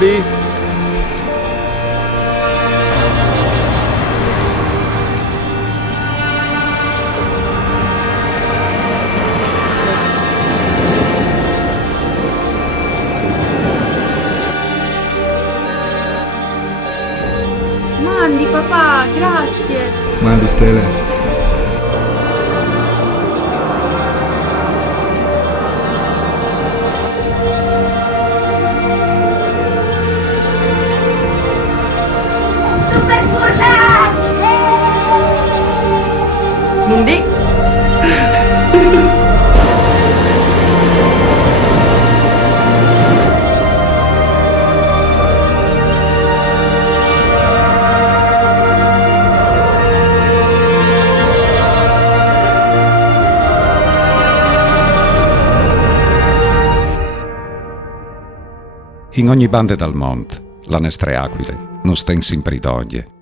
Gabi? Mandi papà, grazie. Mandi Stelle. Super furla! Mundi? In ogni bande dal mont, la nestre aquile, non sten sempre idoglie,